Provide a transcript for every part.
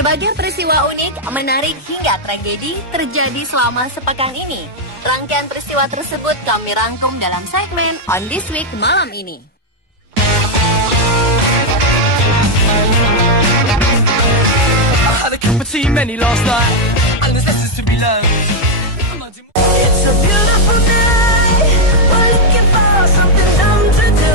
Berbagai peristiwa unik, menarik hingga tragedi terjadi selama sepekan ini. Rangkaian peristiwa tersebut kami rangkum dalam segmen On This Week malam ini. It's a beautiful night. We're looking for something dumb to do.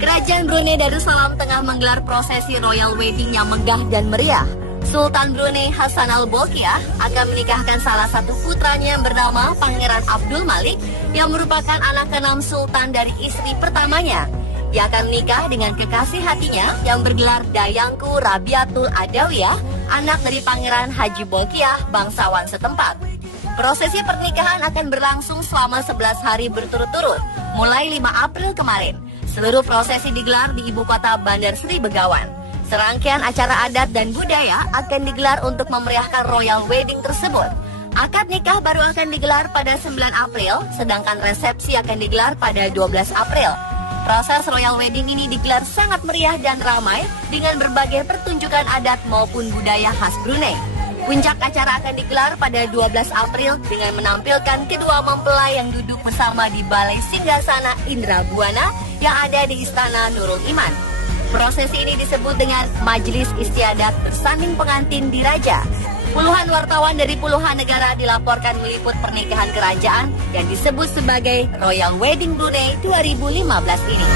Kerajaan Brunei Darussalam tengah menggelar prosesi royal wedding yang megah dan meriah. Sultan Brunei Hassanal Bolkiah akan menikahkan salah satu putranya yang bernama Pangeran Abdul Malik yang merupakan anak keenam sultan dari istri pertamanya. Ia akan menikah dengan kekasih hatinya yang bergelar Dayangku Rabiatul Adawiyah, anak dari Pangeran Haji Bolkiah, bangsawan setempat. Prosesi pernikahan akan berlangsung selama 11 hari berturut-turut, mulai 5 April kemarin. Seluruh prosesi digelar di ibu kota Bandar Sri Begawan. Serangkaian acara adat dan budaya akan digelar untuk memeriahkan royal wedding tersebut. Akad nikah baru akan digelar pada 9 April, sedangkan resepsi akan digelar pada 12 April. Proses royal wedding ini digelar sangat meriah dan ramai dengan berbagai pertunjukan adat maupun budaya khas Brunei. Puncak acara akan digelar pada 12 April dengan menampilkan kedua mempelai yang duduk bersama di Balai Singgasana Indra Buana yang ada di Istana Nurul Iman. Prosesi ini disebut dengan Majelis Istiadat Bersanding Pengantin Diraja. Puluhan wartawan dari puluhan negara dilaporkan meliput pernikahan kerajaan dan disebut sebagai Royal Wedding Brunei 2015 ini.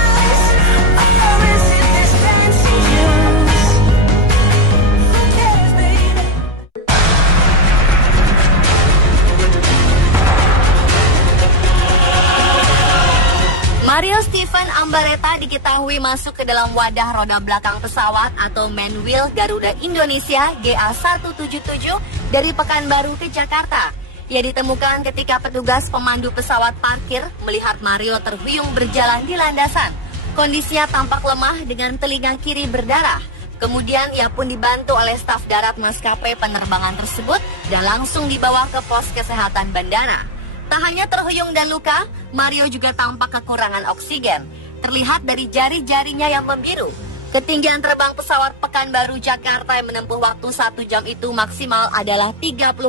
Mario Steven Ambareta diketahui masuk ke dalam wadah roda belakang pesawat atau main wheel Garuda Indonesia GA177 dari Pekanbaru ke Jakarta. Ia ditemukan ketika petugas pemandu pesawat parkir melihat Mario terhuyung berjalan di landasan. Kondisinya tampak lemah dengan telinga kiri berdarah. Kemudian ia pun dibantu oleh staf darat maskapai penerbangan tersebut dan langsung dibawa ke pos kesehatan bandara. Tak hanya terhuyung dan luka, Mario juga tampak kekurangan oksigen. Terlihat dari jari-jarinya yang membiru. Ketinggian terbang pesawat Pekanbaru Jakarta yang menempuh waktu 1 jam itu maksimal adalah 34.000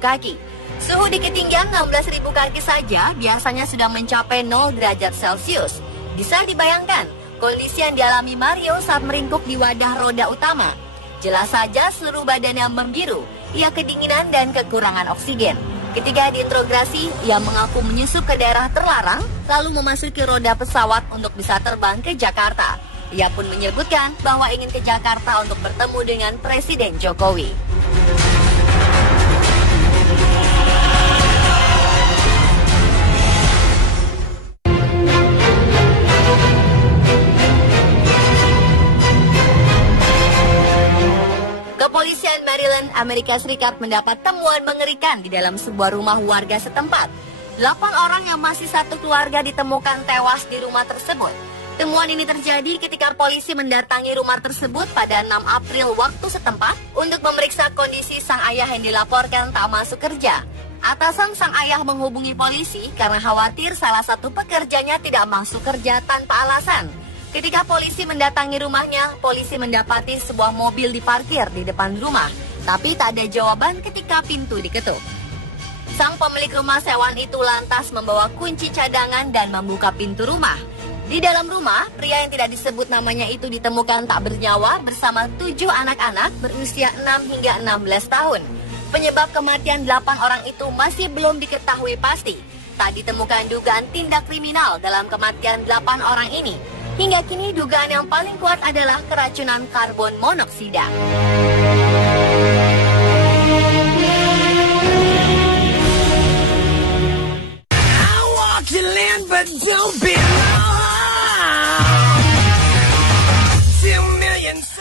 kaki. Suhu di ketinggian 16.000 kaki saja biasanya sudah mencapai 0 derajat Celcius. Bisa dibayangkan kondisi yang dialami Mario saat meringkuk di wadah roda utama. Jelas saja seluruh badannya membiru, ia kedinginan dan kekurangan oksigen. Ketika diinterogasi, ia mengaku menyusup ke daerah terlarang, lalu memasuki roda pesawat untuk bisa terbang ke Jakarta. Ia pun menyebutkan bahwa ingin ke Jakarta untuk bertemu dengan Presiden Jokowi. Kepolisian Maryland, Amerika Serikat mendapat temuan mengerikan di dalam sebuah rumah warga setempat. 8 orang yang masih satu keluarga ditemukan tewas di rumah tersebut. Temuan ini terjadi ketika polisi mendatangi rumah tersebut pada 6 April waktu setempat untuk memeriksa kondisi sang ayah yang dilaporkan tak masuk kerja. Atasan sang ayah menghubungi polisi karena khawatir salah satu pekerjanya tidak masuk kerja tanpa alasan. Ketika polisi mendatangi rumahnya, polisi mendapati sebuah mobil diparkir di depan rumah, tapi tak ada jawaban ketika pintu diketuk. Sang pemilik rumah sewaan itu lantas membawa kunci cadangan dan membuka pintu rumah. Di dalam rumah, pria yang tidak disebut namanya itu ditemukan tak bernyawa bersama 7 anak-anak berusia 6 hingga 16 tahun. Penyebab kematian 8 orang itu masih belum diketahui pasti. Tak ditemukan dugaan tindak kriminal dalam kematian 8 orang ini. Hingga kini dugaan yang paling kuat adalah keracunan karbon monoksida.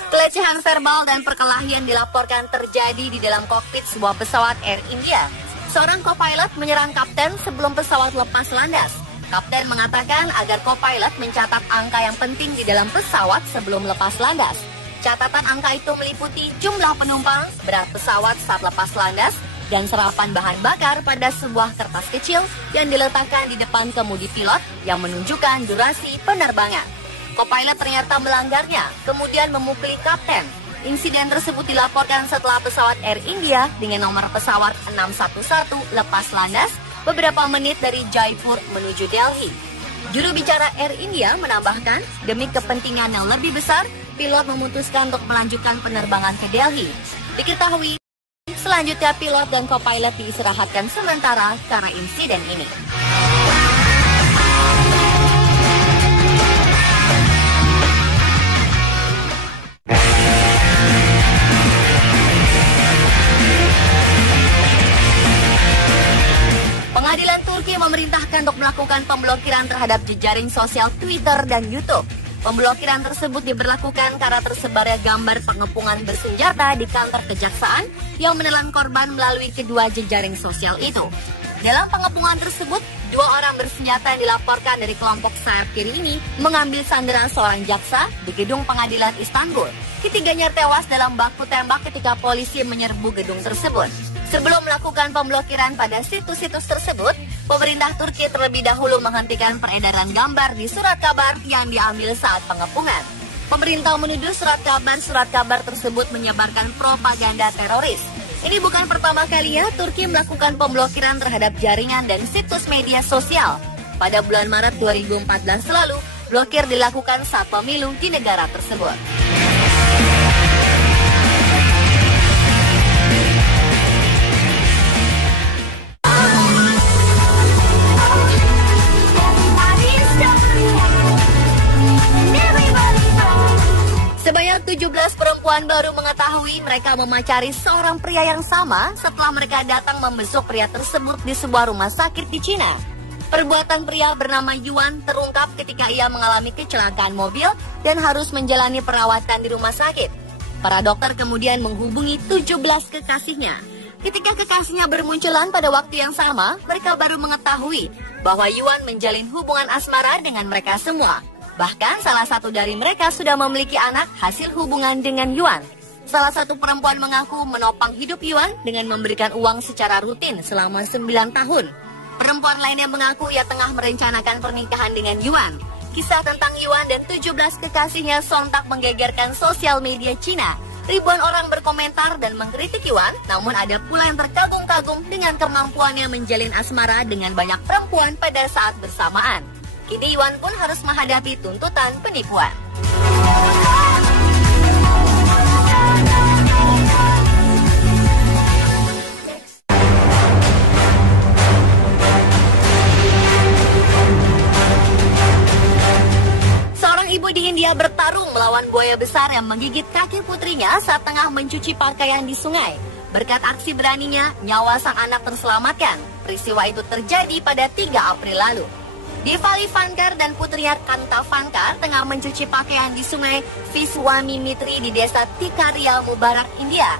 Pelecehan verbal dan perkelahian dilaporkan terjadi di dalam kokpit sebuah pesawat Air India. Seorang co-pilot menyerang kapten sebelum pesawat lepas landas. Kapten mengatakan agar co-pilot mencatat angka yang penting di dalam pesawat sebelum lepas landas. Catatan angka itu meliputi jumlah penumpang, berat pesawat saat lepas landas, dan serapan bahan bakar pada sebuah kertas kecil yang diletakkan di depan kemudi pilot yang menunjukkan durasi penerbangan. Co-pilot ternyata melanggarnya, kemudian memukuli kapten. Insiden tersebut dilaporkan setelah pesawat Air India dengan nomor pesawat 611 lepas landas beberapa menit dari Jaipur menuju Delhi. Juru bicara Air India menambahkan, demi kepentingan yang lebih besar, pilot memutuskan untuk melanjutkan penerbangan ke Delhi. Diketahui, selanjutnya pilot dan co-pilot diistirahatkan sementara karena insiden ini. Pengadilan Turki memerintahkan untuk melakukan pemblokiran terhadap jejaring sosial Twitter dan YouTube. Pemblokiran tersebut diberlakukan karena tersebarnya gambar pengepungan bersenjata di kantor kejaksaan yang menelan korban melalui kedua jejaring sosial itu. Dalam pengepungan tersebut, 2 orang bersenjata yang dilaporkan dari kelompok sayap kiri ini mengambil sandaran seorang jaksa di gedung pengadilan Istanbul. Ketiganya tewas dalam baku tembak ketika polisi menyerbu gedung tersebut. Sebelum melakukan pemblokiran pada situs-situs tersebut, pemerintah Turki terlebih dahulu menghentikan peredaran gambar di surat kabar yang diambil saat pengepungan. Pemerintah menuduh surat kabar tersebut menyebarkan propaganda teroris. Ini bukan pertama kalinya Turki melakukan pemblokiran terhadap jaringan dan situs media sosial. Pada bulan Maret 2014 lalu, blokir dilakukan saat pemilu di negara tersebut. Sebanyak 17 perempuan baru mengetahui mereka memacari seorang pria yang sama setelah mereka datang membesuk pria tersebut di sebuah rumah sakit di Cina. Perbuatan pria bernama Yuan terungkap ketika ia mengalami kecelakaan mobil dan harus menjalani perawatan di rumah sakit. Para dokter kemudian menghubungi 17 kekasihnya. Ketika kekasihnya bermunculan pada waktu yang sama, mereka baru mengetahui bahwa Yuan menjalin hubungan asmara dengan mereka semua. Bahkan salah satu dari mereka sudah memiliki anak hasil hubungan dengan Yuan. Salah satu perempuan mengaku menopang hidup Yuan dengan memberikan uang secara rutin selama 9 tahun. Perempuan lainnya mengaku ia tengah merencanakan pernikahan dengan Yuan. Kisah tentang Yuan dan 17 kekasihnya sontak menggegerkan sosial media Cina. Ribuan orang berkomentar dan mengkritik Yuan, namun ada pula yang terkagum-kagum dengan kemampuannya menjalin asmara dengan banyak perempuan pada saat bersamaan. Kini Yuan pun harus menghadapi tuntutan penipuan. Seorang ibu di India bertarung melawan buaya besar yang menggigit kaki putrinya saat tengah mencuci pakaian di sungai. Berkat aksi beraninya, nyawa sang anak terselamatkan. Peristiwa itu terjadi pada 3 April lalu. Divali Vankar dan putrinya Kanta Vankar tengah mencuci pakaian di sungai Viswami Mitri di desa Tikaria, Mubarak, India.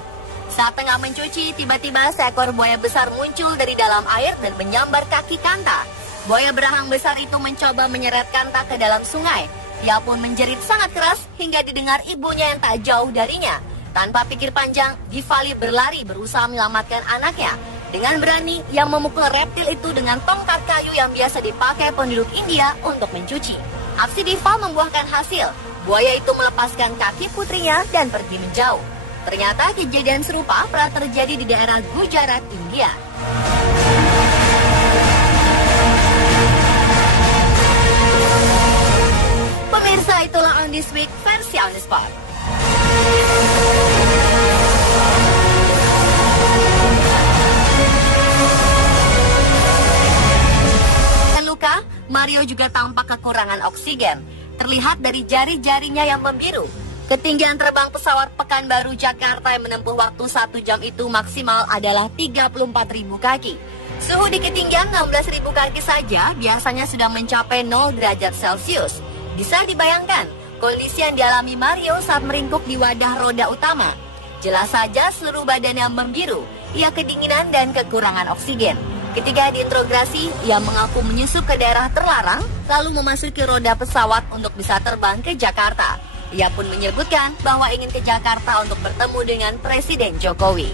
Saat tengah mencuci, tiba-tiba seekor buaya besar muncul dari dalam air dan menyambar kaki Kanta. Buaya berahang besar itu mencoba menyeret Kanta ke dalam sungai. Ia pun menjerit sangat keras hingga didengar ibunya yang tak jauh darinya. Tanpa pikir panjang, Divali berlari berusaha menyelamatkan anaknya. Dengan berani, ia memukul reptil itu dengan tongkat kayu yang biasa dipakai penduduk India untuk mencuci. Aksi Diva membuahkan hasil. Buaya itu melepaskan kaki putrinya dan pergi menjauh. Ternyata kejadian serupa pernah terjadi di daerah Gujarat, India. Pemirsa, itulah On This Week versi On The Spot. Luka, Mario juga tampak kekurangan oksigen. Terlihat dari jari-jarinya yang membiru. Ketinggian terbang pesawat Pekanbaru Jakarta yang menempuh waktu 1 jam itu maksimal adalah 34.000 kaki. Suhu di ketinggian 16.000 kaki saja biasanya sudah mencapai 0 derajat Celcius. Bisa dibayangkan kondisi yang dialami Mario saat meringkuk di wadah roda utama. Jelas saja seluruh badannya membiru. Ia kedinginan dan kekurangan oksigen. Ketika diinterogasi, ia mengaku menyusup ke daerah terlarang, lalu memasuki roda pesawat untuk bisa terbang ke Jakarta. Ia pun menyebutkan bahwa ingin ke Jakarta untuk bertemu dengan Presiden Jokowi.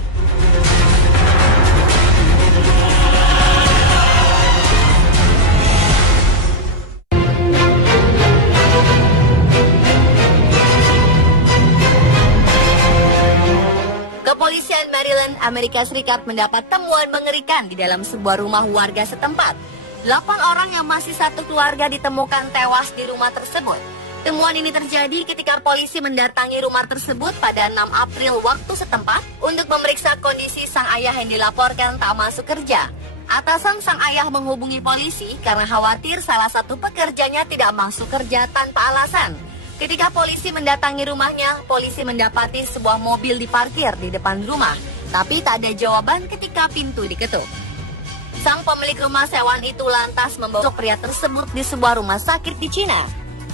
Amerika Serikat mendapat temuan mengerikan di dalam sebuah rumah warga setempat. 8 orang yang masih satu keluarga ditemukan tewas di rumah tersebut. Temuan ini terjadi ketika polisi mendatangi rumah tersebut pada 6 April waktu setempat untuk memeriksa kondisi sang ayah yang dilaporkan tak masuk kerja. Atasan sang ayah menghubungi polisi karena khawatir salah satu pekerjanya tidak masuk kerja tanpa alasan. Ketika polisi mendatangi rumahnya, polisi mendapati sebuah mobil diparkir di depan rumah, tapi tak ada jawaban ketika pintu diketuk. Sang pemilik rumah sewaan itu lantas membawa pria tersebut di sebuah rumah sakit di Cina.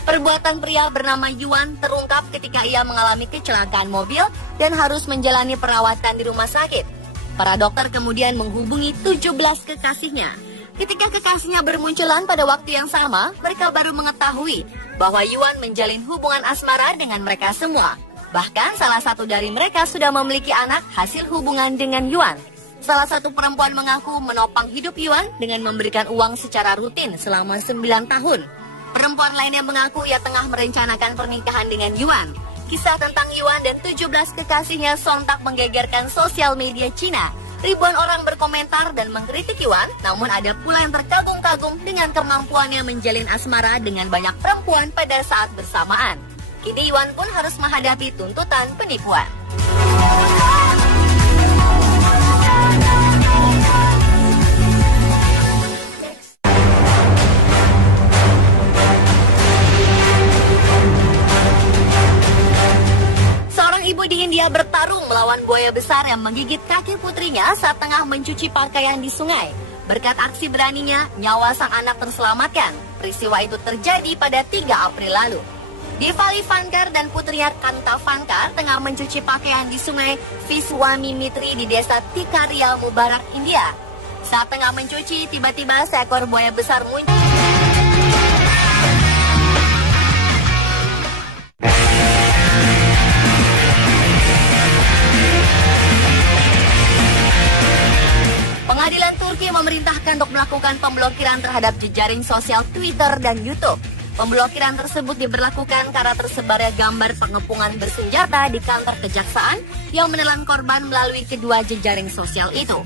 Perbuatan pria bernama Yuan terungkap ketika ia mengalami kecelakaan mobil dan harus menjalani perawatan di rumah sakit. Para dokter kemudian menghubungi 17 kekasihnya. Ketika kekasihnya bermunculan pada waktu yang sama, mereka baru mengetahui bahwa Yuan menjalin hubungan asmara dengan mereka semua. Bahkan salah satu dari mereka sudah memiliki anak hasil hubungan dengan Yuan. Salah satu perempuan mengaku menopang hidup Yuan dengan memberikan uang secara rutin selama 9 tahun. Perempuan lainnya mengaku ia tengah merencanakan pernikahan dengan Yuan. Kisah tentang Yuan dan 17 kekasihnya sontak menggegerkan sosial media Cina. Ribuan orang berkomentar dan mengkritik Yuan, namun ada pula yang terkagum-kagum dengan kemampuannya menjalin asmara dengan banyak perempuan pada saat bersamaan. Kini Yuan pun harus menghadapi tuntutan penipuan. Ibu di India bertarung melawan buaya besar yang menggigit kaki putrinya saat tengah mencuci pakaian di sungai. Berkat aksi beraninya, nyawa sang anak terselamatkan. Peristiwa itu terjadi pada 3 April lalu. Diwali Vankar dan putrinya Kanta Vankar tengah mencuci pakaian di sungai Viswami Mitri di desa Tikaria, Mubarak, India. Saat tengah mencuci, tiba-tiba seekor buaya besar muncul. Pengadilan Turki memerintahkan untuk melakukan pemblokiran terhadap jejaring sosial Twitter dan YouTube. Pemblokiran tersebut diberlakukan karena tersebarnya gambar pengepungan bersenjata di kantor kejaksaan yang menelan korban melalui kedua jejaring sosial itu.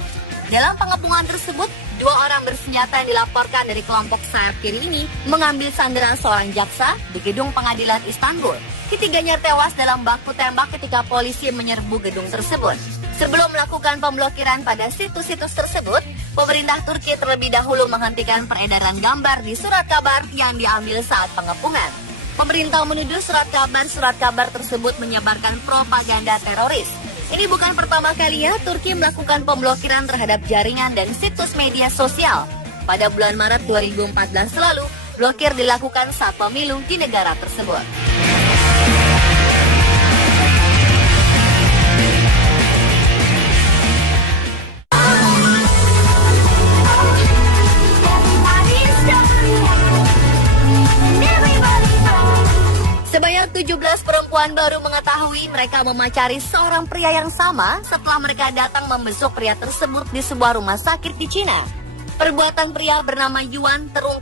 Dalam pengepungan tersebut, 2 orang bersenjata yang dilaporkan dari kelompok sayap kiri ini mengambil sandera seorang jaksa di gedung pengadilan Istanbul. Ketiganya tewas dalam baku tembak ketika polisi menyerbu gedung tersebut. Sebelum melakukan pemblokiran pada situs-situs tersebut, pemerintah Turki terlebih dahulu menghentikan peredaran gambar di surat kabar yang diambil saat pengepungan. Pemerintah menuduh surat kabar tersebut menyebarkan propaganda teroris. Ini bukan pertama kalinya Turki melakukan pemblokiran terhadap jaringan dan situs media sosial. Pada bulan Maret 2014 lalu, blokir dilakukan saat pemilu di negara tersebut. Sebanyak 17 perempuan baru mengetahui mereka memacari seorang pria yang sama setelah mereka datang membesuk pria tersebut di sebuah rumah sakit di Cina. Perbuatan pria bernama Yuan terungkap